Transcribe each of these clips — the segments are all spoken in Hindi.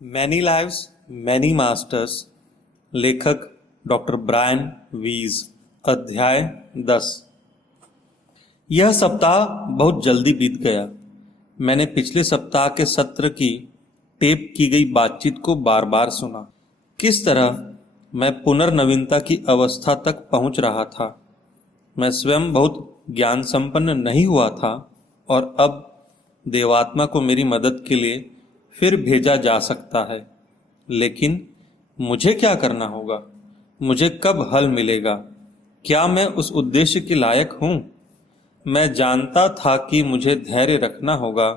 Many lives many masters. लेखक डॉक्टर ब्रायन वीज। अध्याय 10। यह सप्ताह बहुत जल्दी बीत गया। मैंने पिछले सप्ताह के सत्र की टेप की गई बातचीत को बार बार सुना। किस तरह मैं पुनर्नवीनता की अवस्था तक पहुंच रहा था। मैं स्वयं बहुत ज्ञान संपन्न नहीं हुआ था और अब देवात्मा को मेरी मदद के लिए फिर भेजा जा सकता है। लेकिन मुझे क्या करना होगा? मुझे कब हल मिलेगा? क्या मैं उस उद्देश्य के लायक हूं? मैं जानता था कि मुझे धैर्य रखना होगा,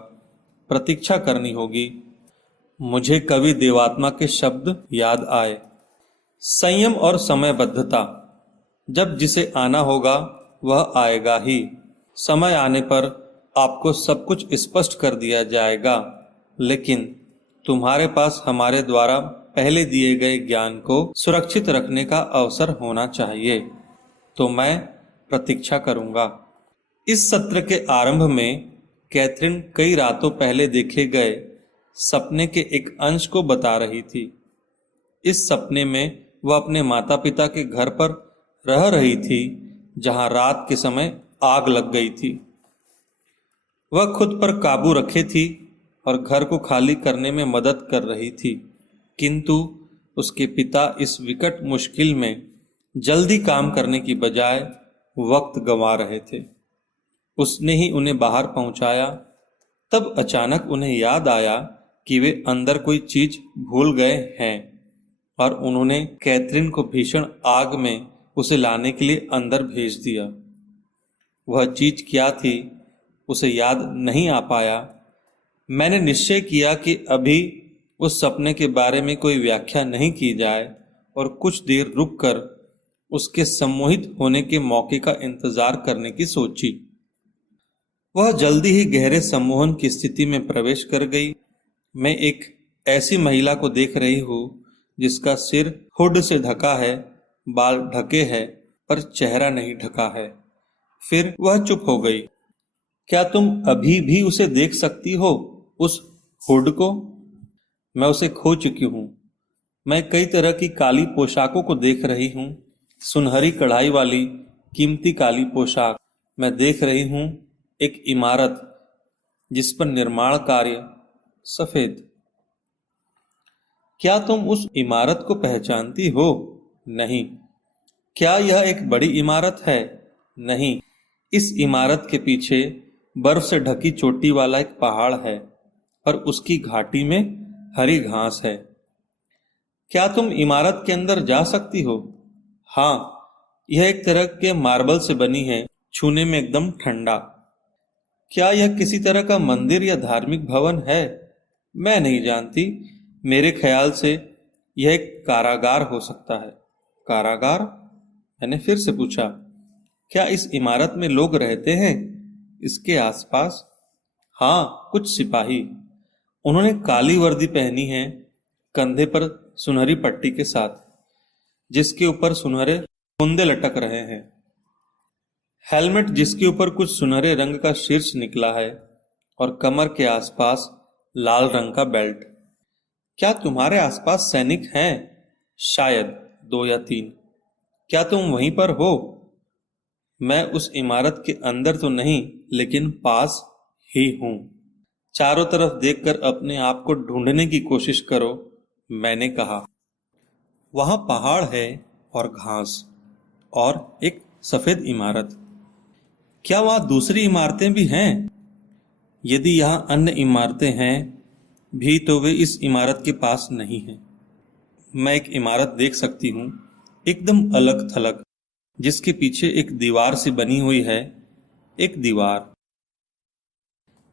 प्रतीक्षा करनी होगी। मुझे कवि देवात्मा के शब्द याद आए, संयम और समयबद्धता। जब जिसे आना होगा वह आएगा ही। समय आने पर आपको सब कुछ स्पष्ट कर दिया जाएगा, लेकिन तुम्हारे पास हमारे द्वारा पहले दिए गए ज्ञान को सुरक्षित रखने का अवसर होना चाहिए। तो मैं प्रतीक्षा करूंगा। इस सत्र के आरंभ में कैथरीन कई रातों पहले देखे गए सपने के एक अंश को बता रही थी। इस सपने में वह अपने माता पिता के घर पर रह रही थी, जहां रात के समय आग लग गई थी। वह खुद पर काबू रखे थी और घर को खाली करने में मदद कर रही थी, किंतु उसके पिता इस विकट मुश्किल में जल्दी काम करने की बजाय वक्त गंवा रहे थे। उसने ही उन्हें बाहर पहुंचाया। तब अचानक उन्हें याद आया कि वे अंदर कोई चीज भूल गए हैं और उन्होंने कैथरीन को भीषण आग में उसे लाने के लिए अंदर भेज दिया। वह चीज क्या थी उसे याद नहीं आ पाया। मैंने निश्चय किया कि अभी उस सपने के बारे में कोई व्याख्या नहीं की जाए और कुछ देर रुककर उसके सम्मोहित होने के मौके का इंतजार करने की सोची। वह जल्दी ही गहरे सम्मोहन की स्थिति में प्रवेश कर गई। मैं एक ऐसी महिला को देख रही हूँ जिसका सिर हुड से ढका है, बाल ढके हैं, पर चेहरा नहीं ढका है। फिर वह चुप हो गई। क्या तुम अभी भी उसे देख सकती हो, उस हुड को? मैं उसे खो चुकी हूं। मैं कई तरह की काली पोशाकों को देख रही हूं, सुनहरी कढ़ाई वाली कीमती काली पोशाक। मैं देख रही हूं एक इमारत जिस पर निर्माण कार्य सफेद। क्या तुम उस इमारत को पहचानती हो? नहीं। क्या यह एक बड़ी इमारत है? नहीं। इस इमारत के पीछे बर्फ से ढकी चोटी वाला एक पहाड़ है और उसकी घाटी में हरी घास है। क्या तुम इमारत के अंदर जा सकती हो? हाँ, यह एक तरह के मार्बल से बनी है, छूने में एकदम ठंडा। क्या यह किसी तरह का मंदिर या धार्मिक भवन है? मैं नहीं जानती। मेरे ख्याल से यह एक कारागार हो सकता है। कारागार? मैंने फिर से पूछा। क्या इस इमारत में लोग रहते हैं? इसके आसपास? हाँ, कुछ सिपाही। उन्होंने काली वर्दी पहनी है, कंधे पर सुनहरी पट्टी के साथ, जिसके ऊपर सुनहरे फुंदे लटक रहे हैं। हेलमेट जिसके ऊपर कुछ सुनहरे रंग का शीर्ष निकला है और कमर के आसपास लाल रंग का बेल्ट। क्या तुम्हारे आसपास सैनिक हैं? शायद 2 या 3। क्या तुम वहीं पर हो? मैं उस इमारत के अंदर तो नहीं, लेकिन पास ही हूं। चारों तरफ देखकर अपने आप को ढूंढने की कोशिश करो, मैंने कहा। वहां पहाड़ है और घास और एक सफेद इमारत। क्या वहां दूसरी इमारतें भी हैं? यदि यहां अन्य इमारतें हैं भी तो वे इस इमारत के पास नहीं हैं। मैं एक इमारत देख सकती हूं, एकदम अलग थलग, जिसके पीछे एक दीवार सी बनी हुई है। एक दीवार।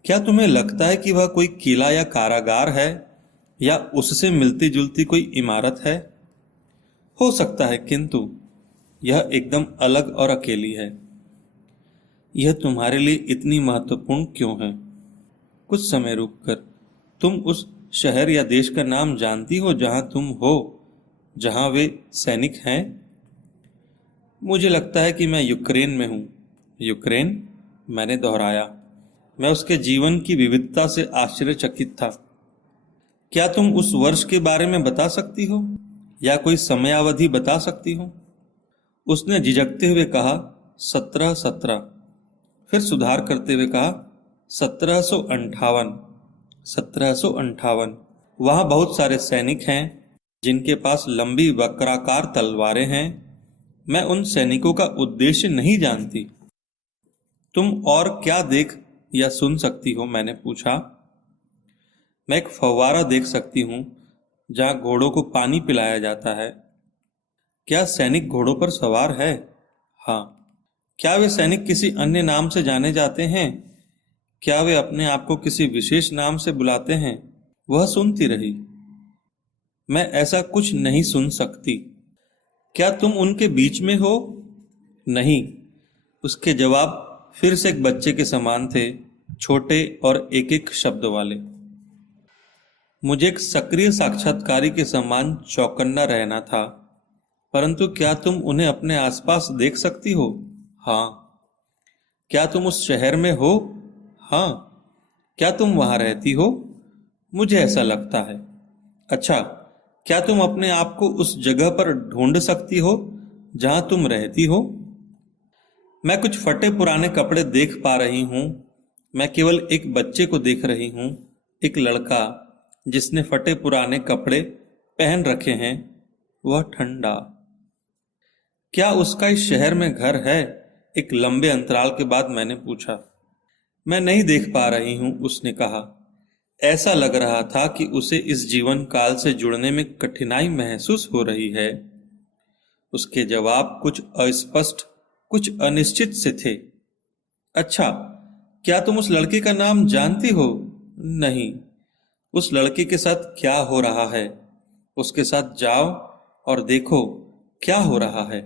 क्या तुम्हें लगता है कि वह कोई किला या कारागार है या उससे मिलती जुलती कोई इमारत है? हो सकता है, किंतु यह एकदम अलग और अकेली है। यह तुम्हारे लिए इतनी महत्वपूर्ण क्यों है? कुछ समय रुककर, तुम उस शहर या देश का नाम जानती हो जहां तुम हो, जहां वे सैनिक हैं? मुझे लगता है कि मैं यूक्रेन में हूं। यूक्रेन? मैंने दोहराया। मैं उसके जीवन की विविधता से आश्चर्यचकित था। क्या तुम उस वर्ष के बारे में बता सकती हो या कोई समयावधि बता सकती हो? उसने झिझकते हुए कहा, 1717। फिर सुधार करते हुए कहा, 1758। 1758। वहां बहुत सारे सैनिक हैं जिनके पास लंबी वक्राकार तलवारें हैं। मैं उन सैनिकों का उद्देश्य नहीं जानती। तुम और क्या देख या सुन सकती हो? मैंने पूछा। मैं एक फव्वारा देख सकती हूँ जहाँ घोड़ों को पानी पिलाया जाता है। क्या सैनिक घोड़ों पर सवार है? हाँ। क्या वे सैनिक किसी अन्य नाम से जाने जाते हैं? क्या वे अपने आप को किसी विशेष नाम से बुलाते हैं? वह सुनती रही। मैं ऐसा कुछ नहीं सुन सकती। क्या तुम उनके बीच में हो? नहीं। उसके जवाब फिर से एक बच्चे के समान थे, छोटे और एक एक शब्द वाले। मुझे एक सक्रिय साक्षात्कारी के समान चौकन्ना रहना था। परंतु क्या तुम उन्हें अपने आसपास देख सकती हो? हाँ। क्या तुम उस शहर में हो? हाँ। क्या तुम वहां रहती हो? मुझे ऐसा लगता है। अच्छा, क्या तुम अपने आप को उस जगह पर ढूंढ सकती हो जहां तुम रहती हो? मैं कुछ फटे पुराने कपड़े देख पा रही हूं। मैं केवल एक बच्चे को देख रही हूं, एक लड़का जिसने फटे पुराने कपड़े पहन रखे हैं। वह ठंडा। क्या उसका इस शहर में घर है? एक लंबे अंतराल के बाद मैंने पूछा। मैं नहीं देख पा रही हूं, उसने कहा। ऐसा लग रहा था कि उसे इस जीवन काल से जुड़ने में कठिनाई महसूस हो रही है। उसके जवाब कुछ अस्पष्ट, कुछ अनिश्चित से थे। अच्छा, क्या तुम उस लड़के का नाम जानती हो? नहीं। उस लड़के के साथ क्या हो रहा है? उसके साथ जाओ और देखो क्या हो रहा है।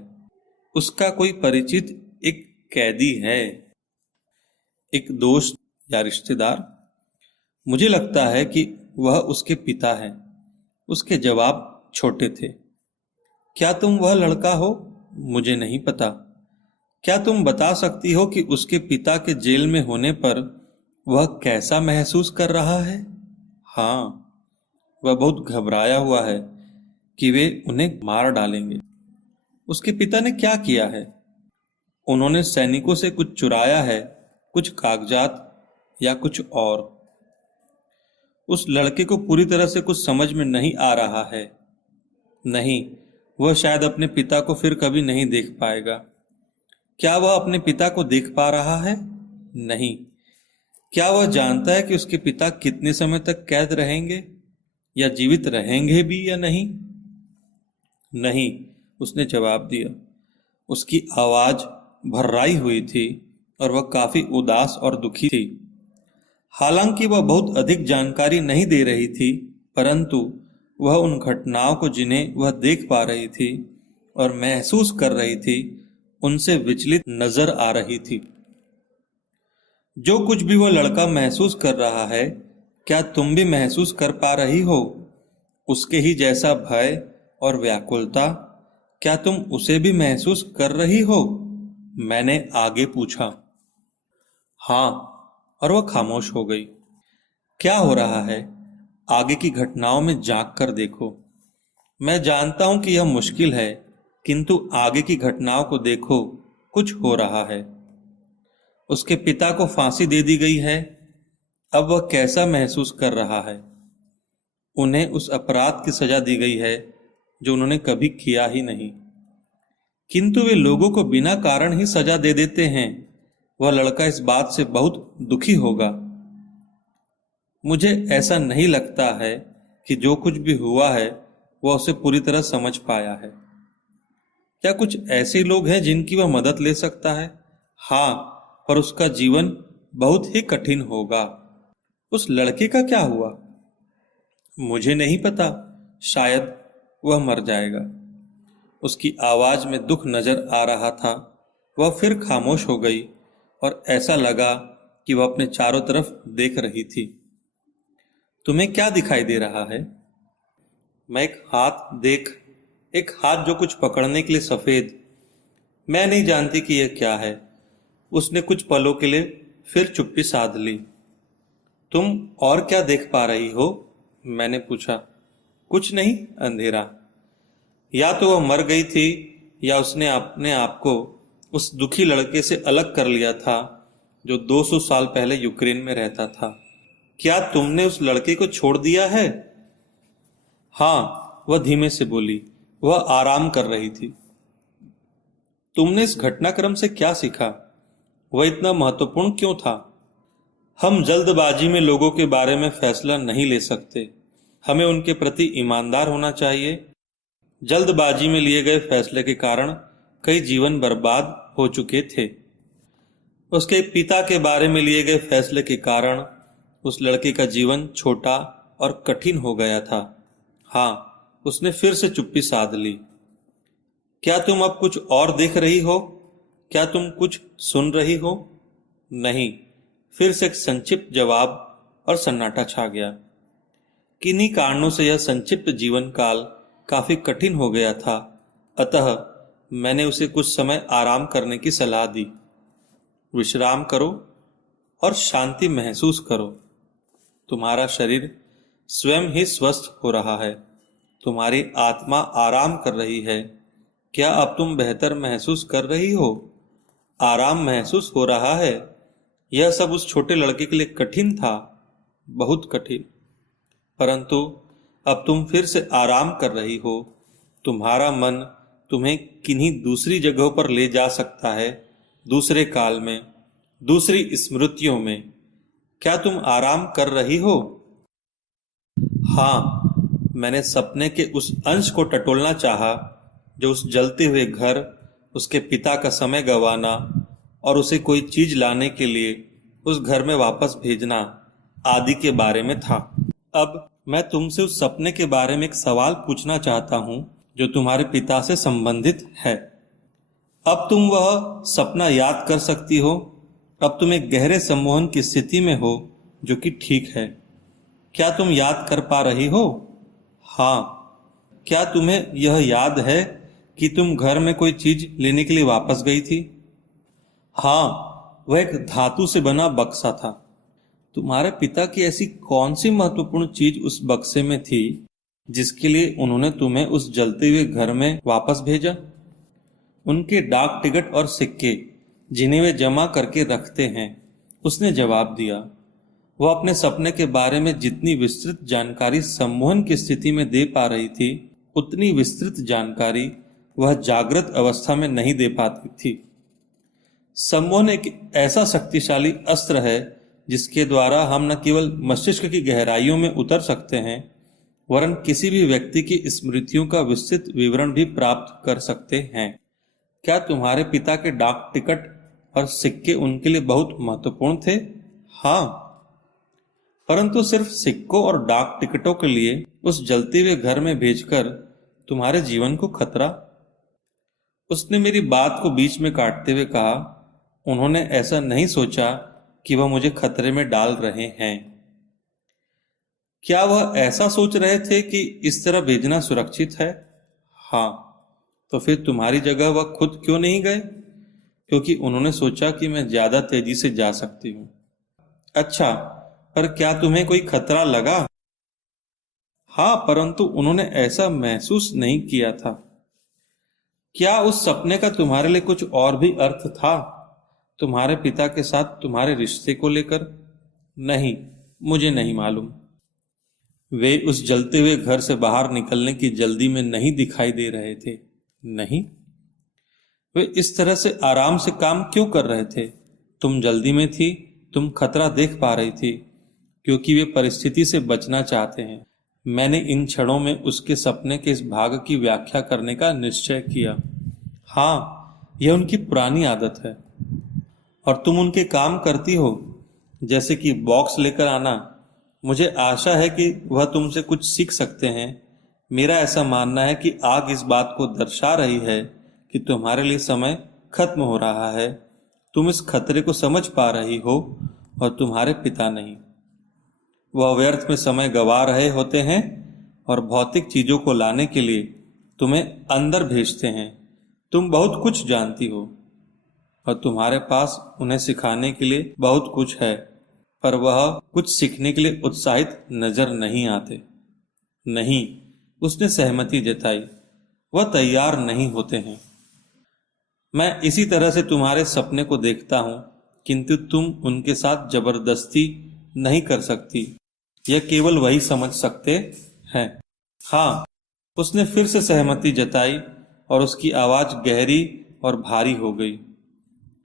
उसका कोई परिचित, एक कैदी है, एक दोस्त या रिश्तेदार? मुझे लगता है कि वह उसके पिता है। उसके जवाब छोटे थे। क्या तुम वह लड़का हो? मुझे नहीं पता। क्या तुम बता सकती हो कि उसके पिता के जेल में होने पर वह कैसा महसूस कर रहा है? हाँ, वह बहुत घबराया हुआ है कि वे उन्हें मार डालेंगे। उसके पिता ने क्या किया है? उन्होंने सैनिकों से कुछ चुराया है, कुछ कागजात या कुछ और। उस लड़के को पूरी तरह से कुछ समझ में नहीं आ रहा है। नहीं, वह शायद अपने पिता को फिर कभी नहीं देख पाएगा। क्या वह अपने पिता को देख पा रहा है? नहीं। क्या वह जानता है कि उसके पिता कितने समय तक कैद रहेंगे या जीवित रहेंगे भी या नहीं? नहीं, उसने जवाब दिया। उसकी आवाज भर्राई हुई थी और वह काफी उदास और दुखी थी। हालांकि वह बहुत अधिक जानकारी नहीं दे रही थी, परंतु वह उन घटनाओं को जिन्हें वह देख पा रही थी और महसूस कर रही थी, उनसे विचलित नजर आ रही थी। जो कुछ भी वह लड़का महसूस कर रहा है, क्या तुम भी महसूस कर पा रही हो? उसके ही जैसा भय और व्याकुलता, क्या तुम उसे भी महसूस कर रही हो? मैंने आगे पूछा। हाँ, और वह खामोश हो गई। क्या हो रहा है? आगे की घटनाओं में झांक कर देखो। मैं जानता हूं कि यह मुश्किल है, किंतु आगे की घटनाओं को देखो, कुछ हो रहा है। उसके पिता को फांसी दे दी गई है। अब वह कैसा महसूस कर रहा है? उन्हें उस अपराध की सजा दी गई है जो उन्होंने कभी किया ही नहीं, किंतु वे लोगों को बिना कारण ही सजा दे देते हैं। वह लड़का इस बात से बहुत दुखी होगा। मुझे ऐसा नहीं लगता है कि जो कुछ भी हुआ है वह उसे पूरी तरह समझ पाया है। क्या कुछ ऐसे लोग हैं जिनकी वह मदद ले सकता है? हाँ, पर उसका जीवन बहुत ही कठिन होगा। उस लड़के का क्या हुआ? मुझे नहीं पता। शायद वह मर जाएगा। उसकी आवाज में दुख नजर आ रहा था। वह फिर खामोश हो गई और ऐसा लगा कि वह अपने चारों तरफ देख रही थी। तुम्हें क्या दिखाई दे रहा है? मैं एक हाथ जो कुछ पकड़ने के लिए सफेद। मैं नहीं जानती कि यह क्या है। उसने कुछ पलों के लिए फिर चुप्पी साध ली। तुम और क्या देख पा रही हो? मैंने पूछा। कुछ नहीं, अंधेरा। या तो वह मर गई थी या उसने अपने आप को उस दुखी लड़के से अलग कर लिया था जो 200 साल पहले यूक्रेन में रहता था। क्या तुमने उस लड़के को छोड़ दिया है? हाँ, वह धीमे से बोली। वह आराम कर रही थी। तुमने इस घटनाक्रम से क्या सीखा? वह इतना महत्वपूर्ण क्यों था? हम जल्दबाजी में लोगों के बारे में फैसला नहीं ले सकते। हमें उनके प्रति ईमानदार होना चाहिए। जल्दबाजी में लिए गए फैसले के कारण कई जीवन बर्बाद हो चुके थे। उसके पिता के बारे में लिए गए फैसले के कारण उस लड़के का जीवन छोटा और कठिन हो गया था। हाँ, उसने फिर से चुप्पी साध ली। क्या तुम अब कुछ और देख रही हो? क्या तुम कुछ सुन रही हो? नहीं। फिर से एक संक्षिप्त जवाब और सन्नाटा छा गया। किन्हीं कारणों से यह संक्षिप्त जीवन काल काफी कठिन हो गया था, अतः मैंने उसे कुछ समय आराम करने की सलाह दी। विश्राम करो और शांति महसूस करो। तुम्हारा शरीर स्वयं ही स्वस्थ हो रहा है। तुम्हारी आत्मा आराम कर रही है। क्या अब तुम बेहतर महसूस कर रही हो? आराम महसूस हो रहा है। यह सब उस छोटे लड़के के लिए कठिन था, बहुत कठिन, परंतु अब तुम फिर से आराम कर रही हो। तुम्हारा मन तुम्हें किन्हीं दूसरी जगहों पर ले जा सकता है, दूसरे काल में, दूसरी स्मृतियों में। क्या तुम आराम कर रही हो? हाँ, मैंने सपने के उस अंश को टटोलना चाहा जो उस जलते हुए घर, उसके पिता का समय गंवाना और उसे कोई चीज लाने के लिए उस घर में वापस भेजना आदि के बारे में था। अब मैं तुमसे उस सपने के बारे में एक सवाल पूछना चाहता हूं जो तुम्हारे पिता से संबंधित है। अब तुम वह सपना याद कर सकती हो। अब तुम एक गहरे सम्मोहन की स्थिति में हो, जो कि ठीक है। क्या तुम याद कर पा रही हो? हाँ। क्या तुम्हें यह याद है कि तुम घर में कोई चीज लेने के लिए वापस गई थी? हाँ, वह एक धातु से बना बक्सा था। तुम्हारे पिता की ऐसी कौन सी महत्वपूर्ण चीज उस बक्से में थी जिसके लिए उन्होंने तुम्हें उस जलते हुए घर में वापस भेजा? उनके डाक टिकट और सिक्के, जिन्हें वे जमा करके रखते हैं, उसने जवाब दिया। वह अपने सपने के बारे में जितनी विस्तृत जानकारी सम्मोहन की स्थिति में दे पा रही थी, उतनी विस्तृत जानकारी वह जागृत अवस्था में नहीं दे पाती थी। सम्मोहन एक ऐसा शक्तिशाली अस्त्र है जिसके द्वारा हम न केवल मस्तिष्क की गहराइयों में उतर सकते हैं, वरन किसी भी व्यक्ति की स्मृतियों का विस्तृत विवरण भी प्राप्त कर सकते हैं। क्या तुम्हारे पिता के डाक टिकट और सिक्के उनके लिए बहुत महत्वपूर्ण थे? हाँ, परंतु सिर्फ सिक्कों और डाक टिकटों के लिए उस जलते हुए घर में भेजकर तुम्हारे जीवन को खतरा? उसने मेरी बात को बीच में काटते हुए कहा, उन्होंने ऐसा नहीं सोचा कि वह मुझे खतरे में डाल रहे हैं। क्या वह ऐसा सोच रहे थे कि इस तरह भेजना सुरक्षित है? हाँ। तो फिर तुम्हारी जगह वह खुद क्यों नहीं गए? क्योंकि उन्होंने सोचा कि मैं ज्यादा तेजी से जा सकती हूँ। अच्छा, पर क्या तुम्हें कोई खतरा लगा? हाँ, परंतु उन्होंने ऐसा महसूस नहीं किया था। क्या उस सपने का तुम्हारे लिए कुछ और भी अर्थ था? तुम्हारे पिता के साथ तुम्हारे रिश्ते को लेकर? नहीं, मुझे नहीं मालूम। वे उस जलते हुए घर से बाहर निकलने की जल्दी में नहीं दिखाई दे रहे थे। नहीं, वे इस तरह से आराम से काम क्यों कर रहे थे? तुम जल्दी में थी, तुम खतरा देख पा रही थी, क्योंकि वे परिस्थिति से बचना चाहते हैं। मैंने इन क्षणों में उसके सपने के इस भाग की व्याख्या करने का निश्चय किया। हाँ, यह उनकी पुरानी आदत है और तुम उनके काम करती हो, जैसे कि बॉक्स लेकर आना। मुझे आशा है कि वह तुमसे कुछ सीख सकते हैं। मेरा ऐसा मानना है कि आग इस बात को दर्शा रही है कि तुम्हारे लिए समय खत्म हो रहा है। तुम इस खतरे को समझ पा रही हो और तुम्हारे पिता नहीं। वह व्यर्थ में समय गंवा रहे होते हैं और भौतिक चीजों को लाने के लिए तुम्हें अंदर भेजते हैं। तुम बहुत कुछ जानती हो और तुम्हारे पास उन्हें सिखाने के लिए बहुत कुछ है, पर वह कुछ सीखने के लिए उत्साहित नजर नहीं आते। नहीं, उसने सहमति जताई। वह तैयार नहीं होते हैं। मैं इसी तरह से तुम्हारे सपने को देखता हूं, किंतु तुम उनके साथ जबरदस्ती नहीं कर सकती। यह केवल वही समझ सकते हैं। हाँ, उसने फिर से सहमति जताई और उसकी आवाज गहरी और भारी हो गई।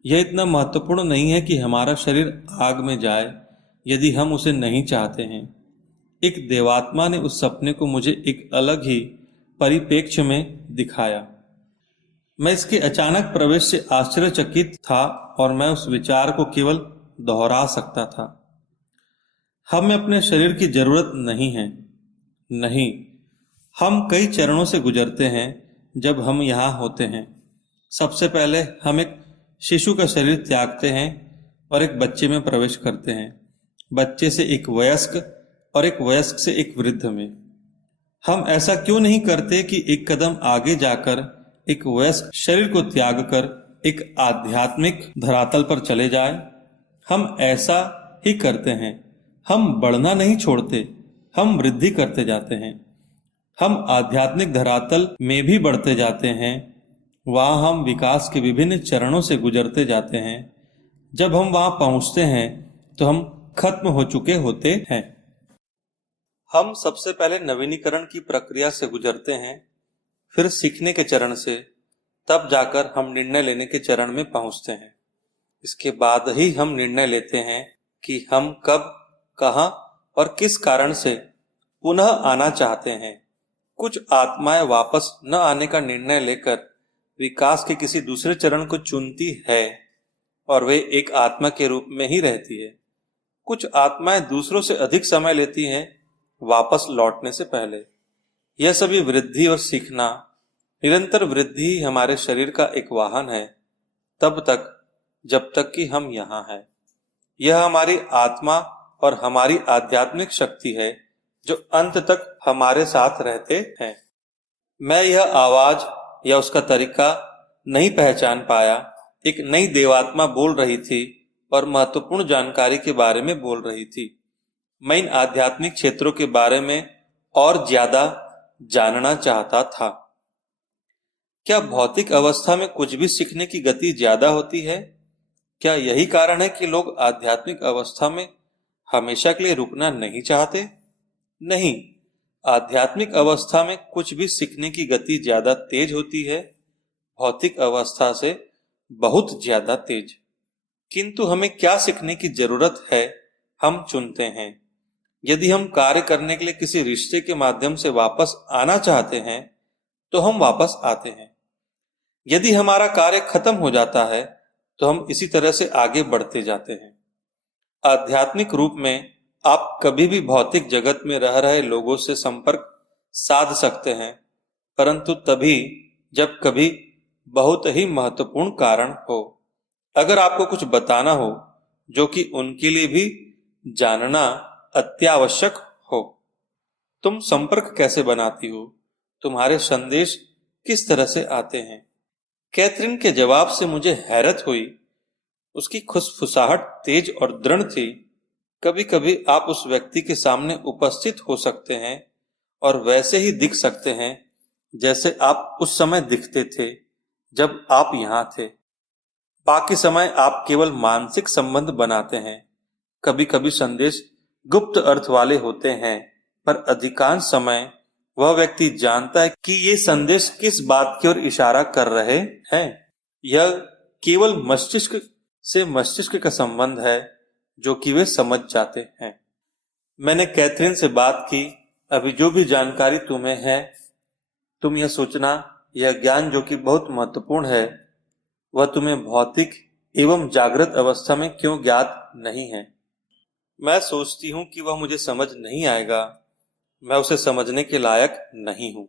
यह इतना महत्वपूर्ण नहीं है कि हमारा शरीर आग में जाए यदि हम उसे नहीं चाहते हैं। एक देवात्मा ने उस सपने को मुझे एक अलग ही परिप्रेक्ष्य में दिखाया। मैं इसके अचानक प्रवेश से आश्चर्यचकित था और मैं उस विचार को केवल दोहरा सकता था। हमें अपने शरीर की जरूरत नहीं है। नहीं, हम कई चरणों से गुजरते हैं जब हम यहाँ होते हैं। सबसे पहले हम एक शिशु का शरीर त्यागते हैं और एक बच्चे में प्रवेश करते हैं, बच्चे से एक वयस्क और एक वयस्क से एक वृद्ध में। हम ऐसा क्यों नहीं करते कि एक कदम आगे जाकर एक वयस्क शरीर को त्याग कर एक आध्यात्मिक धरातल पर चले जाए? हम ऐसा ही करते हैं। हम बढ़ना नहीं छोड़ते, हम वृद्धि करते जाते हैं। हम आध्यात्मिक धरातल में भी बढ़ते जाते हैं। वहां हम विकास के विभिन्न चरणों से गुजरते जाते हैं। जब हम वहां पहुंचते हैं तो हम खत्म हो चुके होते हैं। हम सबसे पहले नवीनीकरण की प्रक्रिया से गुजरते हैं, फिर सीखने के चरण से, तब जाकर हम निर्णय लेने के चरण में पहुंचते हैं। इसके बाद ही हम निर्णय लेते हैं कि हम कब, कहां और किस कारण से पुनः आना चाहते हैं। कुछ आत्माएं वापस न आने का निर्णय लेकर विकास के किसी दूसरे चरण को चुनती है और वे एक आत्मा के रूप में ही रहती है। कुछ आत्माएं दूसरों से अधिक समय लेती हैं वापस लौटने से पहले। यह सभी वृद्धि और सीखना, निरंतर वृद्धि ही हमारे शरीर का एक वाहन है, तब तक जब तक कि हम यहाँ हैं। यह हमारी आत्मा और हमारी आध्यात्मिक शक्ति है जो अंत तक हमारे साथ रहते हैं। मैं यह आवाज या उसका तरीका नहीं पहचान पाया। एक नई देवात्मा बोल रही थी और महत्वपूर्ण जानकारी के बारे में बोल रही थी। मैं इन आध्यात्मिक क्षेत्रों के बारे में और ज्यादा जानना चाहता था। क्या भौतिक अवस्था में कुछ भी सीखने की गति ज्यादा होती है? क्या यही कारण है कि लोग आध्यात्मिक अवस्था में हमेशा के लिए रुकना नहीं चाहते? नहीं, आध्यात्मिक अवस्था में कुछ भी सीखने की गति ज्यादा तेज होती है, भौतिक अवस्था से बहुत ज्यादा तेज। किंतु हमें क्या सीखने की जरूरत है, हम चुनते हैं। यदि हम कार्य करने के लिए किसी रिश्ते के माध्यम से वापस आना चाहते हैं तो हम वापस आते हैं। यदि हमारा कार्य खत्म हो जाता है तो हम इसी तरह से आगे बढ़ते जाते हैं। आध्यात्मिक रूप में आप कभी भी भौतिक जगत में रह रहे लोगों से संपर्क साध सकते हैं, परंतु तभी जब कभी बहुत ही महत्वपूर्ण कारण हो। अगर आपको कुछ बताना हो जो कि उनके लिए भी जानना अत्यावश्यक हो। तुम संपर्क कैसे बनाती हो? तुम्हारे संदेश किस तरह से आते हैं? कैथरीन के जवाब से मुझे हैरत हुई। उसकी खुसफुसाहट तेज और दृढ़ थी। कभी कभी आप उस व्यक्ति के सामने उपस्थित हो सकते हैं और वैसे ही दिख सकते हैं जैसे आप उस समय दिखते थे जब आप यहाँ थे। बाकी समय आप केवल मानसिक संबंध बनाते हैं। कभी कभी संदेश गुप्त अर्थ वाले होते हैं, पर अधिकांश समय वह व्यक्ति जानता है कि ये संदेश किस बात की ओर इशारा कर रहे हैं। यह केवल मस्तिष्क से मस्तिष्क का संबंध है जो कि वे समझ जाते हैं। मैंने कैथरीन से बात की। अभी जो भी जानकारी तुम्हें है, तुम यह सोचना, यह ज्ञान जो कि बहुत महत्वपूर्ण है, वह तुम्हें भौतिक एवं जागृत अवस्था में क्यों ज्ञात नहीं है। मैं सोचती हूँ कि वह मुझे समझ नहीं आएगा, मैं उसे समझने के लायक नहीं हूँ।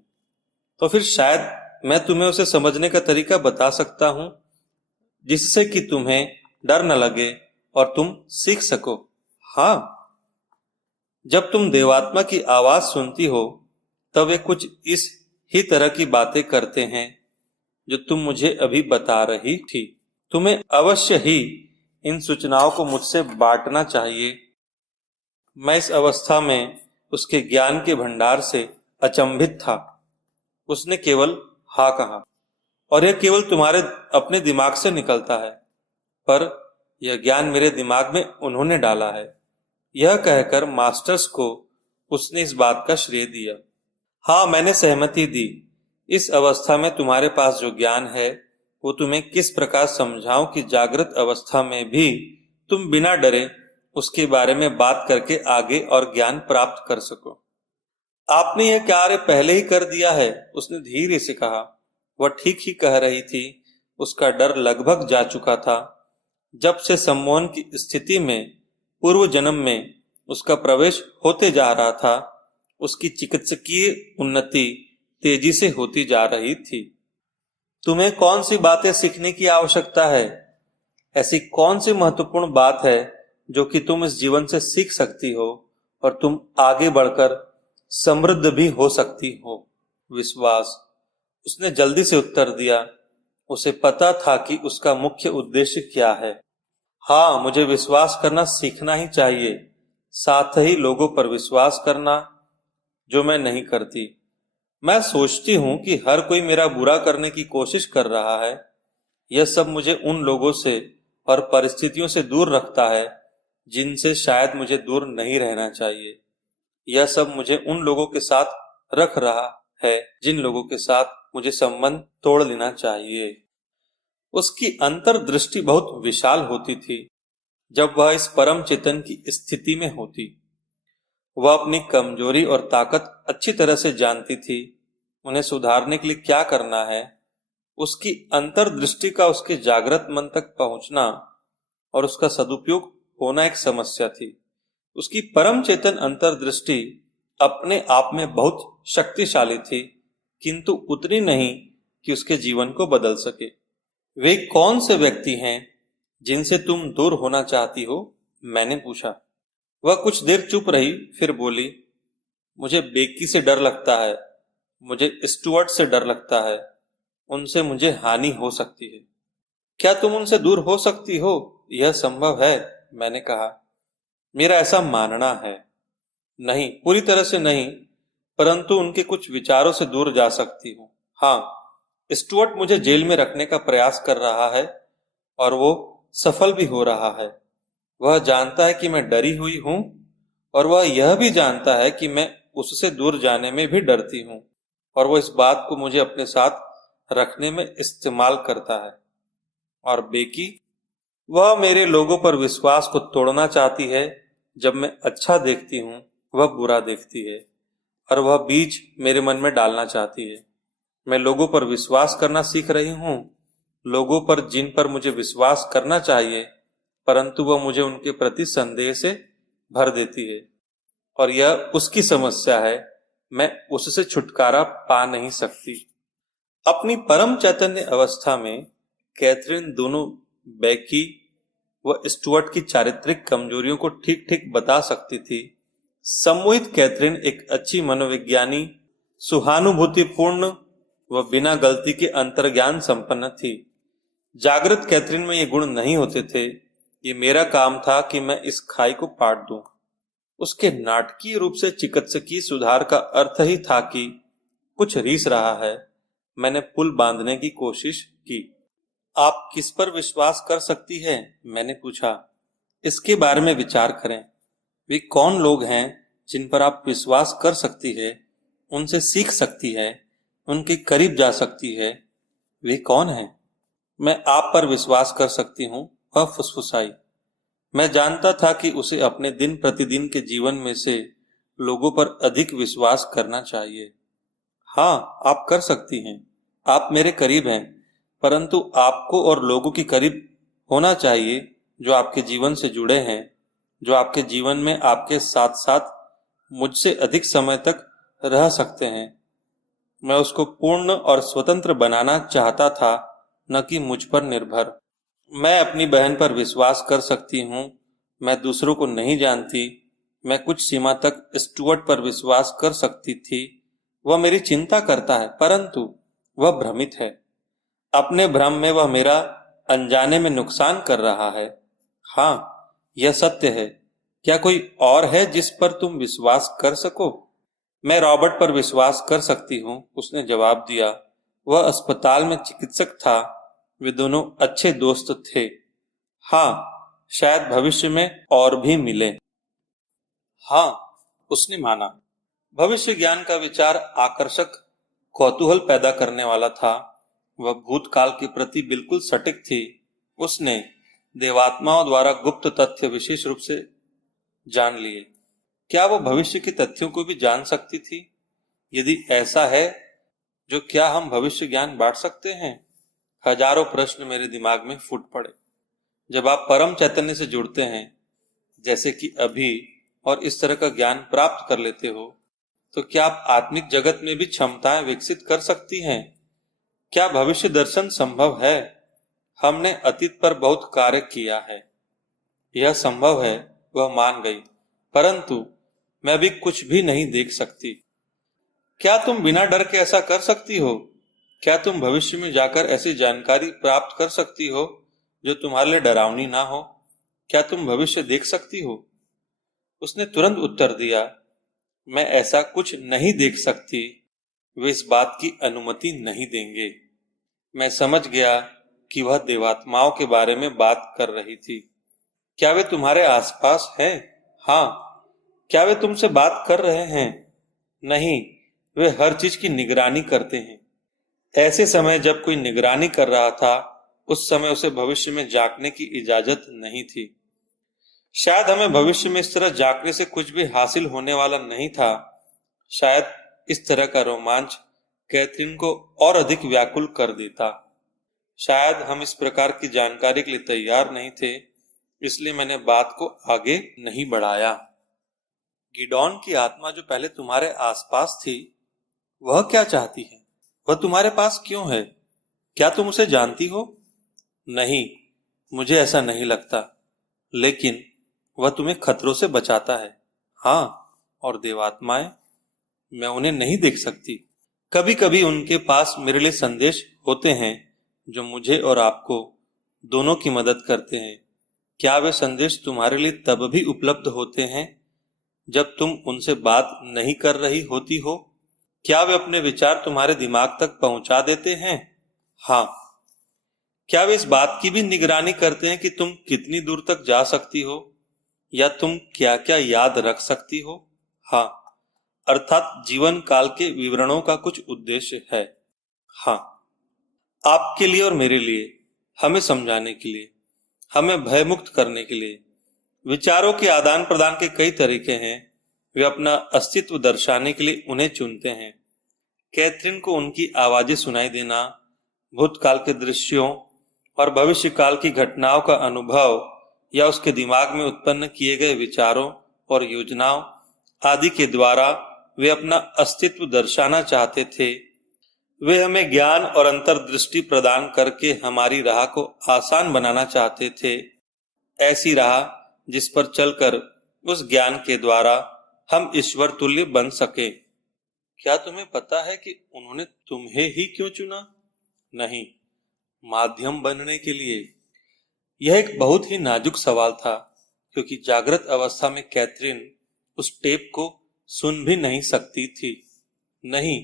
तो फिर शायद मैं तुम्हें उसे समझने का तरीका बता सकता हूँ जिससे कि तुम्हें डर न लगे और तुम सीख सको। हाँ, जब तुम देवात्मा की आवाज सुनती हो तब वे कुछ इस ही तरह की बातें करते हैं जो तुम मुझे अभी बता रही थी। तुम्हें अवश्य ही इन सूचनाओं को मुझसे बांटना चाहिए। मैं इस अवस्था में उसके ज्ञान के भंडार से अचंभित था। उसने केवल हाँ कहा, और यह केवल तुम्हारे अपने दिमाग से निकलता है, पर यह ज्ञान मेरे दिमाग में उन्होंने डाला है। यह कहकर मास्टर्स को उसने इस बात का श्रेय दिया। हाँ, मैंने सहमति दी। इस अवस्था में तुम्हारे पास जो ज्ञान है वो तुम्हें किस प्रकार समझाऊं कि जागृत अवस्था में भी तुम बिना डरे उसके बारे में बात करके आगे और ज्ञान प्राप्त कर सको। आपने यह कार्य पहले ही कर दिया है, उसने धीरे से कहा। वह ठीक ही कह रही थी। उसका डर लगभग जा चुका था। जब से सम्मोहन की स्थिति में पूर्व जन्म में उसका प्रवेश होते जा रहा था, उसकी चिकित्सकीय उन्नति तेजी से होती जा रही थी। तुम्हें कौन सी बातें सीखने की आवश्यकता है? ऐसी कौन सी महत्वपूर्ण बात है जो कि तुम इस जीवन से सीख सकती हो और तुम आगे बढ़कर समृद्ध भी हो सकती हो? विश्वास, उसने जल्दी से उत्तर दिया। उसे पता था कि उसका मुख्य उद्देश्य क्या है। हाँ, मुझे विश्वास करना सीखना ही चाहिए, साथ ही लोगों पर विश्वास करना, जो मैं नहीं करती। मैं सोचती हूं कि हर कोई मेरा बुरा करने की कोशिश कर रहा है। यह सब मुझे उन लोगों से और परिस्थितियों से दूर रखता है जिनसे शायद मुझे दूर नहीं रहना चाहिए। यह सब मुझे उन लोगों के साथ रख रहा है जिन लोगों के साथ मुझे संबंध तोड़ लेना चाहिए। उसकी अंतर्दृष्टि बहुत विशाल होती थी जब वह इस परम चेतन की स्थिति में होती। वह अपनी कमजोरी और ताकत अच्छी तरह से जानती थी। उन्हें सुधारने के लिए क्या करना है, उसकी अंतर्दृष्टि का उसके जागृत मन तक पहुंचना और उसका सदुपयोग होना एक समस्या थी। उसकी परम चेतन अंतर्दृष्टि अपने आप में बहुत शक्तिशाली थी, किंतु उतनी नहीं कि उसके जीवन को बदल सके। वे कौन से व्यक्ति हैं जिनसे तुम दूर होना चाहती हो? मैंने पूछा। वह कुछ देर चुप रही, फिर बोली, मुझे बेकी से डर लगता है, मुझे स्टुअर्ट से डर लगता है। उनसे मुझे हानि हो सकती है। क्या तुम उनसे दूर हो सकती हो? यह संभव है, मैंने कहा। मेरा ऐसा मानना है। नहीं, पूरी तरह से नहीं, परंतु उनके कुछ विचारों से दूर जा सकती हूँ। हाँ, स्टुअर्ट मुझे जेल में रखने का प्रयास कर रहा है और वो सफल भी हो रहा है। वह जानता है कि मैं डरी हुई हूँ और वह यह भी जानता है कि मैं उससे दूर जाने में भी डरती हूँ, और वह इस बात को मुझे अपने साथ रखने में इस्तेमाल करता है। और बेकी, वह मेरे लोगों पर विश्वास को तोड़ना चाहती है। जब मैं अच्छा देखती हूँ वह बुरा देखती है, और वह बीज मेरे मन में डालना चाहती है। मैं लोगों पर विश्वास करना सीख रही हूँ, लोगों पर जिन पर मुझे विश्वास करना चाहिए, परंतु वह मुझे उनके प्रति संदेह से भर देती है, और यह उसकी समस्या है। मैं उससे छुटकारा पा नहीं सकती। अपनी परम चैतन्य अवस्था में कैथरीन दोनों बेकी व स्टुअर्ट की चारित्रिक कमजोरियों को ठीक ठीक बता सकती थी। सम्मोहित कैथरीन एक अच्छी मनोविज्ञानी, सहानुभूतिपूर्ण व बिना गलती के अंतर्ज्ञान संपन्न थी। जागृत कैथरीन में ये गुण नहीं होते थे। ये मेरा काम था कि मैं इस खाई को पाट दूं। उसके नाटकीय रूप से चिकित्सकीय सुधार का अर्थ ही था कि कुछ रीस रहा है। मैंने पुल बांधने की कोशिश की। आप किस पर विश्वास कर सकती है? मैंने पूछा। इसके बारे में विचार करें। वे कौन लोग हैं जिन पर आप विश्वास कर सकती है, उनसे सीख सकती है, उनके करीब जा सकती है? वे कौन हैं? मैं आप पर विश्वास कर सकती हूँ, वह फुसफुसाई। मैं जानता था कि उसे अपने दिन प्रतिदिन के जीवन में से लोगों पर अधिक विश्वास करना चाहिए। हाँ, आप कर सकती हैं। आप मेरे करीब हैं, परंतु आपको और लोगों के करीब होना चाहिए जो आपके जीवन से जुड़े हैं, जो आपके जीवन में आपके साथ साथ मुझसे अधिक समय तक रह सकते हैं। मैं उसको पूर्ण और स्वतंत्र बनाना चाहता था, न कि मुझ पर निर्भर। मैं अपनी बहन पर विश्वास कर सकती हूँ। मैं दूसरों को नहीं जानती। मैं कुछ सीमा तक स्टुअर्ट पर विश्वास कर सकती थी। वह मेरी चिंता करता है, परंतु वह भ्रमित है। अपने भ्रम में वह मेरा अनजाने में नुकसान कर रहा है। हाँ, यह सत्य है। क्या कोई और है जिस पर तुम विश्वास कर सको? मैं रॉबर्ट पर विश्वास कर सकती हूँ, उसने जवाब दिया। वह अस्पताल में चिकित्सक था। वे दोनों अच्छे दोस्त थे। हाँ, शायद भविष्य में और भी मिले। हाँ, उसने माना। भविष्य ज्ञान का विचार आकर्षक, कौतूहल पैदा करने वाला था। वह भूतकाल के प्रति बिल्कुल सटीक थी। उसने देवात्माओं द्वारा गुप्त तथ्य विशेष रूप से जान लिए। क्या वो भविष्य के तथ्यों को भी जान सकती थी? यदि ऐसा है, जो क्या हम भविष्य ज्ञान बांट सकते हैं? हजारों प्रश्न मेरे दिमाग में फूट पड़े। जब आप परम चैतन्य से जुड़ते हैं, जैसे कि अभी, और इस तरह का ज्ञान प्राप्त कर लेते हो, तो क्या आप आत्मिक जगत में भी क्षमताएं विकसित कर सकती हैं? क्या भविष्य दर्शन संभव है? हमने अतीत पर बहुत कार्य किया है, यह संभव है, वह मान गई। परंतु मैं भी कुछ भी नहीं देख सकती। क्या तुम बिना डर के ऐसा कर सकती हो? क्या तुम भविष्य में जाकर ऐसी जानकारी प्राप्त कर सकती हो जो तुम्हारे लिए डरावनी ना हो? क्या तुम भविष्य देख सकती हो? उसने तुरंत उत्तर दिया, मैं ऐसा कुछ नहीं देख सकती। वे इस बात की अनुमति नहीं देंगे। मैं समझ गया कि वह देवात्माओं के बारे में बात कर रही थी। क्या वे तुम्हारे आसपास हैं? हाँ। क्या वे तुमसे बात कर रहे हैं? नहीं, वे हर चीज की निगरानी करते हैं। ऐसे समय जब कोई निगरानी कर रहा था, उस समय उसे भविष्य में झांकने की इजाजत नहीं थी। शायद हमें भविष्य में इस तरह झांकने से कुछ भी हासिल होने वाला नहीं था। शायद इस तरह का रोमांच कैथरीन को और अधिक व्याकुल कर देता। शायद हम इस प्रकार की जानकारी के लिए तैयार नहीं थे, इसलिए मैंने बात को आगे नहीं बढ़ाया। गिडॉन की आत्मा जो पहले तुम्हारे आसपास थी, वह क्या चाहती है? वह तुम्हारे पास क्यों है? क्या तुम उसे जानती हो? नहीं, मुझे ऐसा नहीं लगता। लेकिन वह तुम्हें खतरों से बचाता है। हाँ, और देवात्माएं, मैं उन्हें नहीं देख सकती। कभी कभी उनके पास मेरे लिए संदेश होते हैं जो मुझे और आपको दोनों की मदद करते हैं। क्या वे संदेश तुम्हारे लिए तब भी उपलब्ध होते हैं जब तुम उनसे बात नहीं कर रही होती हो? क्या वे अपने विचार तुम्हारे दिमाग तक पहुंचा देते हैं? हाँ। क्या वे इस बात की भी निगरानी करते हैं कि तुम कितनी दूर तक जा सकती हो, या तुम क्या क्या याद रख सकती हो? हाँ, अर्थात जीवन काल के विवरणों का कुछ उद्देश्य है। हाँ, आपके लिए और मेरे लिए, हमें समझाने के लिए, हमें भयमुक्त करने के लिए। विचारों के आदान प्रदान के कई तरीके हैं। वे अपना अस्तित्व दर्शाने के लिए उन्हें चुनते हैं। कैथरीन को उनकी आवाजें सुनाई देना, भूतकाल के दृश्यों और भविष्य काल की घटनाओं का अनुभव, या उसके दिमाग में उत्पन्न किए गए विचारों और योजनाओं आदि के द्वारा वे अपना अस्तित्व दर्शाना चाहते थे। वे हमें ज्ञान और अंतर्दृष्टि प्रदान करके हमारी राह को आसान बनाना चाहते थे, ऐसी राह जिस पर चलकर उस ज्ञान के द्वारा हम ईश्वर तुल्य बन सके। क्या तुम्हें पता है कि उन्होंने तुम्हें ही क्यों चुना? नहीं, माध्यम बनने के लिए। यह एक बहुत ही नाजुक सवाल था, क्योंकि जागृत अवस्था में कैथरीन उस टेप को सुन भी नहीं सकती थी। नहीं,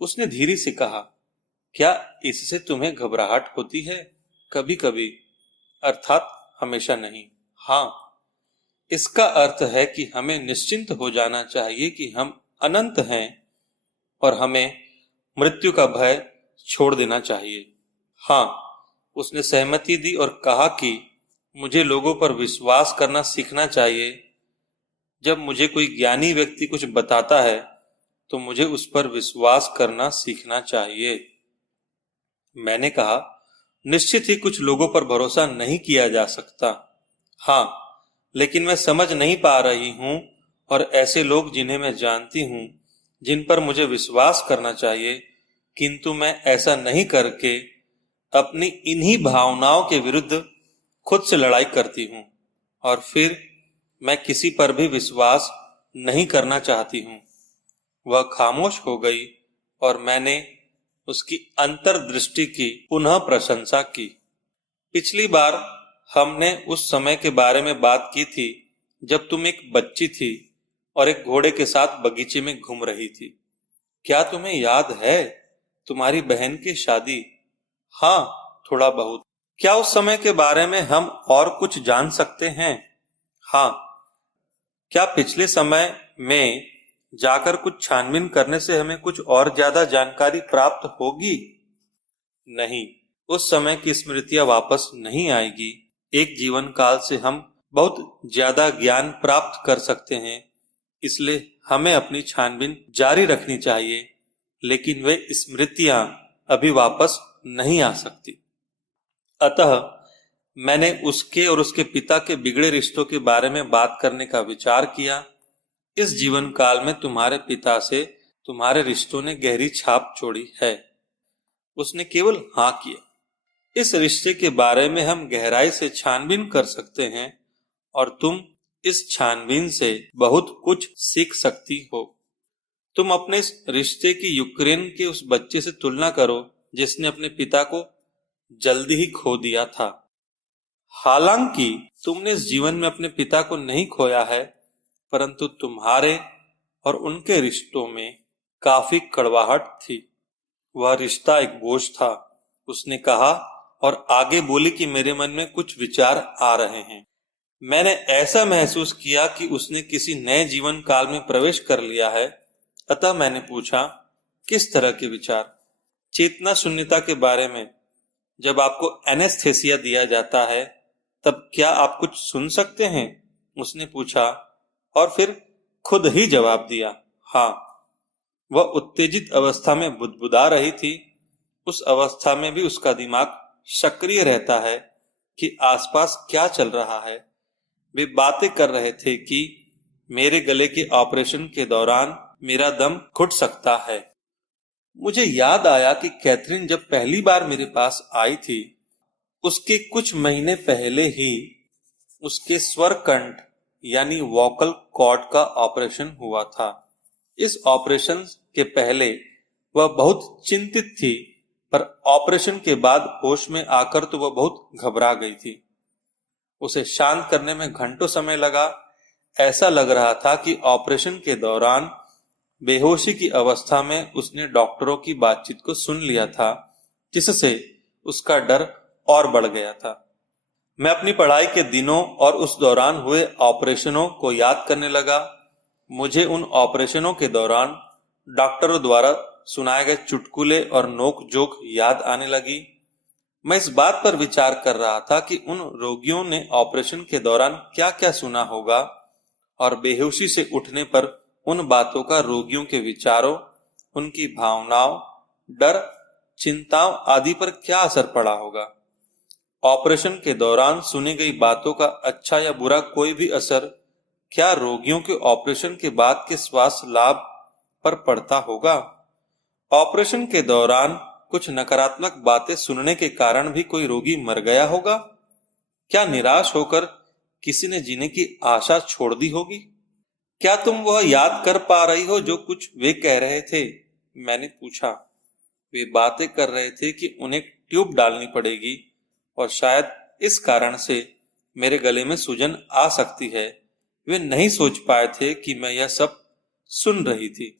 उसने धीरे से कहा, क्या इससे तुम्हें घबराहट होती है? कभी कभी, अर्थात हमेशा नहीं। हाँ, इसका अर्थ है कि हमें निश्चिंत हो जाना चाहिए कि हम अनंत हैं और हमें मृत्यु का भय छोड़ देना चाहिए। हाँ, उसने सहमति दी और कहा कि मुझे लोगों पर विश्वास करना सीखना चाहिए। जब मुझे कोई ज्ञानी व्यक्ति कुछ बताता है, तो मुझे उस पर विश्वास करना सीखना चाहिए। मैंने कहा, निश्चित ही कुछ लोगों पर भरोसा नहीं किया जा सकता। हाँ, लेकिन मैं समझ नहीं पा रही हूँ, और ऐसे लोग जिन्हें मैं जानती हूँ, जिन पर मुझे विश्वास करना चाहिए, किंतु मैं ऐसा नहीं करके अपनी इन्हीं भावनाओं के विरुद्ध खुद से लड़ाई करती हूँ, और फिर मैं किसी पर भी विश्वास नहीं करना चाहती हूँ। वह खामोश हो गई और मैंने उसकी अंतर्दृष्टि की पुनः प्रशंसा की। पिछली बार हमने उस समय के बारे में बात की थी जब तुम एक बच्ची थी और एक घोड़े के साथ बगीचे में घूम रही थी। क्या तुम्हें याद है तुम्हारी बहन की शादी? हाँ, थोड़ा बहुत। क्या उस समय के बारे में हम और कुछ जान सकते हैं? हाँ। क्या पिछले समय में जाकर कुछ छानबीन करने से हमें कुछ और ज्यादा जानकारी प्राप्त होगी? नहीं, उस समय की स्मृतियां वापस नहीं आएगी। एक जीवन काल से हम बहुत ज्यादा ज्ञान प्राप्त कर सकते हैं, इसलिए हमें अपनी छानबीन जारी रखनी चाहिए, लेकिन वे स्मृतियां अभी वापस नहीं आ सकती। अतः मैंने उसके और उसके पिता के बिगड़े रिश्तों के बारे में बात करने का विचार किया। इस जीवन काल में तुम्हारे पिता से तुम्हारे रिश्तों ने गहरी छाप छोड़ी है। उसने केवल हाँ किया। इस रिश्ते के बारे में हम गहराई से छानबीन कर सकते हैं और तुम इस छानबीन से बहुत कुछ सीख सकती हो। तुम अपने इस रिश्ते की यूक्रेन के उस बच्चे से तुलना करो जिसने अपने पिता को जल्दी ही खो दिया था। हालांकि तुमने इस जीवन में अपने पिता को नहीं खोया है, परंतु तुम्हारे और उनके रिश्तों में काफी कड़वाहट थी। वह रिश्ता एक बोझ था, उसने कहा और आगे बोली कि मेरे मन में कुछ विचार आ रहे हैं। मैंने ऐसा महसूस किया कि उसने किसी नए जीवन काल में प्रवेश कर लिया है। अतः मैंने पूछा, किस तरह के विचार? चेतना शून्यता के बारे में। जब आपको एनेस्थेसिया दिया जाता है तब क्या आप कुछ सुन सकते हैं? उसने पूछा और फिर खुद ही जवाब दिया, हाँ। वह उत्तेजित अवस्था में बुदबुदा रही थी। उस अवस्था में भी उसका दिमाग सक्रिय रहता है कि आसपास क्या चल रहा है। वे बातें कर रहे थे कि मेरे गले के ऑपरेशन के दौरान मेरा दम घुट सकता है। मुझे याद आया कि कैथरीन जब पहली बार मेरे पास आई थी, उसके कुछ महीने पहले ही उसके स्वर कंठ यानी वोकल कॉर्ड का ऑपरेशन हुआ था। इस ऑपरेशन के पहले वह बहुत चिंतित थी, पर ऑपरेशन के बाद होश में आकर तो वह बहुत घबरा गई थी। उसे शांत करने में घंटों समय लगा। ऐसा लग रहा था कि ऑपरेशन के दौरान बेहोशी की अवस्था में उसने डॉक्टरों की बातचीत को सुन लिया था, जिससे उसका डर और बढ़ गया था। मैं अपनी पढ़ाई के दिनों और उस दौरान हुए ऑपरेशनों को याद करने लगा। मुझे उन ऑपरेशनों के दौरान डॉक्टरों द्वारा सुनाए गए चुटकुले और नोक जोक याद आने लगी। मैं इस बात पर विचार कर रहा था कि उन रोगियों ने ऑपरेशन के दौरान क्या क्या सुना होगा और बेहोशी से उठने पर उन बातों का रोगियों के विचारों, उनकी भावनाओं, डर, चिंताओं आदि पर क्या असर पड़ा होगा। ऑपरेशन के दौरान सुनी गई बातों का अच्छा या बुरा कोई भी असर क्या रोगियों के ऑपरेशन के बाद के स्वास्थ्य लाभ पर पड़ता होगा? ऑपरेशन के दौरान कुछ नकारात्मक बातें सुनने के कारण भी कोई रोगी मर गया होगा? क्या निराश होकर किसी ने जीने की आशा छोड़ दी होगी? क्या तुम वह याद कर पा रही हो जो कुछ वे कह रहे थे? मैंने पूछा। वे बातें कर रहे थे कि उन्हें ट्यूब डालनी पड़ेगी और शायद इस कारण से मेरे गले में सूजन आ सकती है। वे नहीं सोच पाए थे कि मैं यह सब सुन रही थी।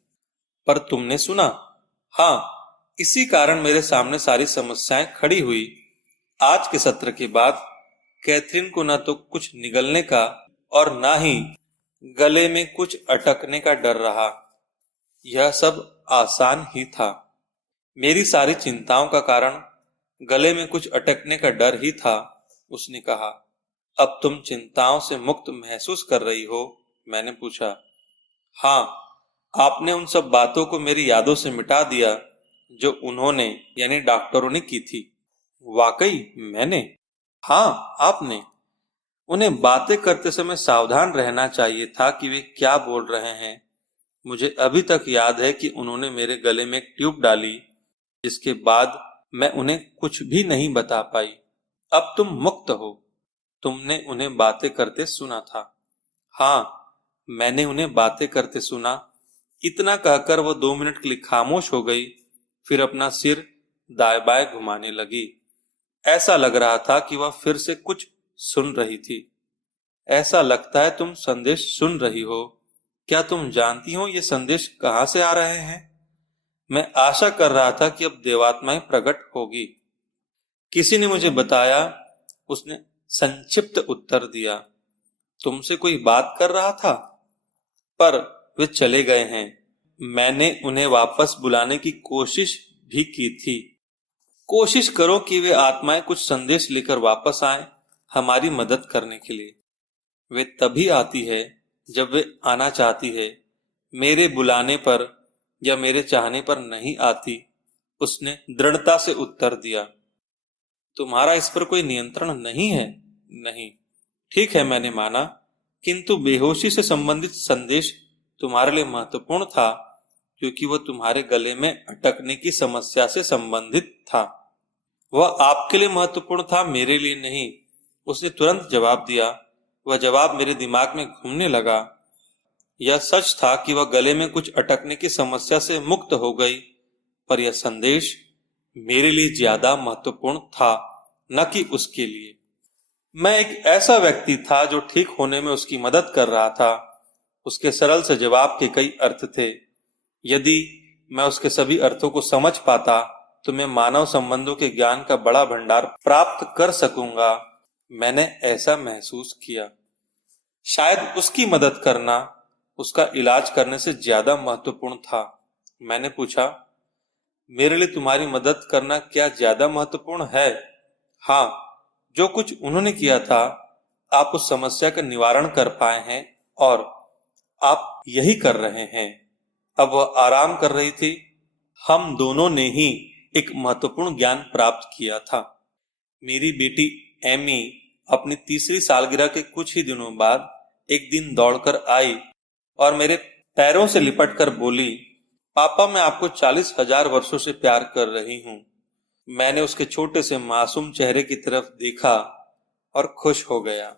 पर तुमने सुना? हाँ, इसी कारण मेरे सामने सारी समस्याएं खड़ी हुई। आज के सत्र के बाद कैथरीन को न तो कुछ निगलने का और ना ही गले में कुछ अटकने का डर रहा। यह सब आसान ही था। मेरी सारी चिंताओं का कारण गले में कुछ अटकने का डर ही था। उसने कहा, अब तुम चिंताओं से मुक्त महसूस कर रही हो? मैंने पूछा। हाँ, आपने उन सब बातों को मेरी यादों से मिटा दिया जो उन्होंने यानी डॉक्टरों ने की थी। वाकई मैंने? हाँ, आपने। उन्हें बातें करते समय सावधान रहना चाहिए था कि वे क्या बोल रहे हैं। मुझे अभी तक याद है कि उन्होंने मेरे गले में एक ट्यूब डाली, जिसके बाद मैं उन्हें कुछ भी नहीं बता पाई। अब तुम मुक्त हो। तुमने उन्हें बातें करते सुना था? हाँ, मैंने उन्हें बातें करते सुना। इतना कहकर वो 2 मिनट के लिए खामोश हो गई, फिर अपना सिर दाएं बाएं घुमाने लगी। ऐसा लग रहा था कि वह फिर से कुछ सुन रही थी। ऐसा लगता है तुम संदेश सुन रही हो। क्या तुम जानती हो ये संदेश कहाँ से आ रहे हैं? मैं आशा कर रहा था कि अब देवात्माएं प्रकट होगी। किसी ने मुझे बताया। उसने संक्षिप्त उत्तर दिया। तुमसे कोई बात कर रहा था, पर वे चले गए हैं। मैंने उन्हें वापस बुलाने की कोशिश भी की थी। कोशिश करो कि वे आत्माएं कुछ संदेश लेकर वापस आएं, हमारी मदद करने के लिए। वे तभी आती है जब वे आना चाहती है, मेरे बुलाने पर या मेरे चाहने पर नहीं आती। उसने दृढ़ता से उत्तर दिया। तुम्हारा इस पर कोई नियंत्रण नहीं है? नहीं। ठीक है, मैंने माना, किंतु बेहोशी से संबंधित संदेश तुम्हारे लिए महत्वपूर्ण था, क्योंकि वह तुम्हारे गले में अटकने की समस्या से संबंधित था। वह आपके लिए महत्वपूर्ण था, मेरे लिए नहीं। उसने तुरंत जवाब दिया। वह जवाब मेरे दिमाग में घूमने लगा। यह सच था कि वह गले में कुछ अटकने की समस्या से मुक्त हो गई, पर यह संदेश मेरे लिए ज्यादा महत्वपूर्ण था, न कि उसके लिए। मैं एक ऐसा व्यक्ति था जो ठीक होने में उसकी मदद कर रहा था। उसके सरल से जवाब के कई अर्थ थे। यदि मैं उसके सभी अर्थों को समझ पाता तो मैं मानव संबंधों के ज्ञान का बड़ा भंडार प्राप्त कर सकूंगा। मैंने ऐसा महसूस किया। शायद उसकी मदद करना उसका इलाज करने से ज्यादा महत्वपूर्ण था। मैंने पूछा, मेरे लिए तुम्हारी मदद करना क्या ज्यादा महत्वपूर्ण है? हाँ, जो कुछ उन्होंने किया था, आप उस समस्या का निवारण कर पाए हैं और आप यही कर रहे हैं। अब वह आराम कर रही थी। हम दोनों ने ही एक महत्वपूर्ण ज्ञान प्राप्त किया था। मेरी बेटी एमी अपनी तीसरी सालगिरह के कुछ ही दिनों बाद एक दिन दौड़कर आई और मेरे पैरों से लिपटकर बोली, पापा, मैं आपको 40,000 वर्षों से प्यार कर रही हूँ। मैंने उसके छोटे से मासूम चेहरे की तरफ देखा और खुश हो गया।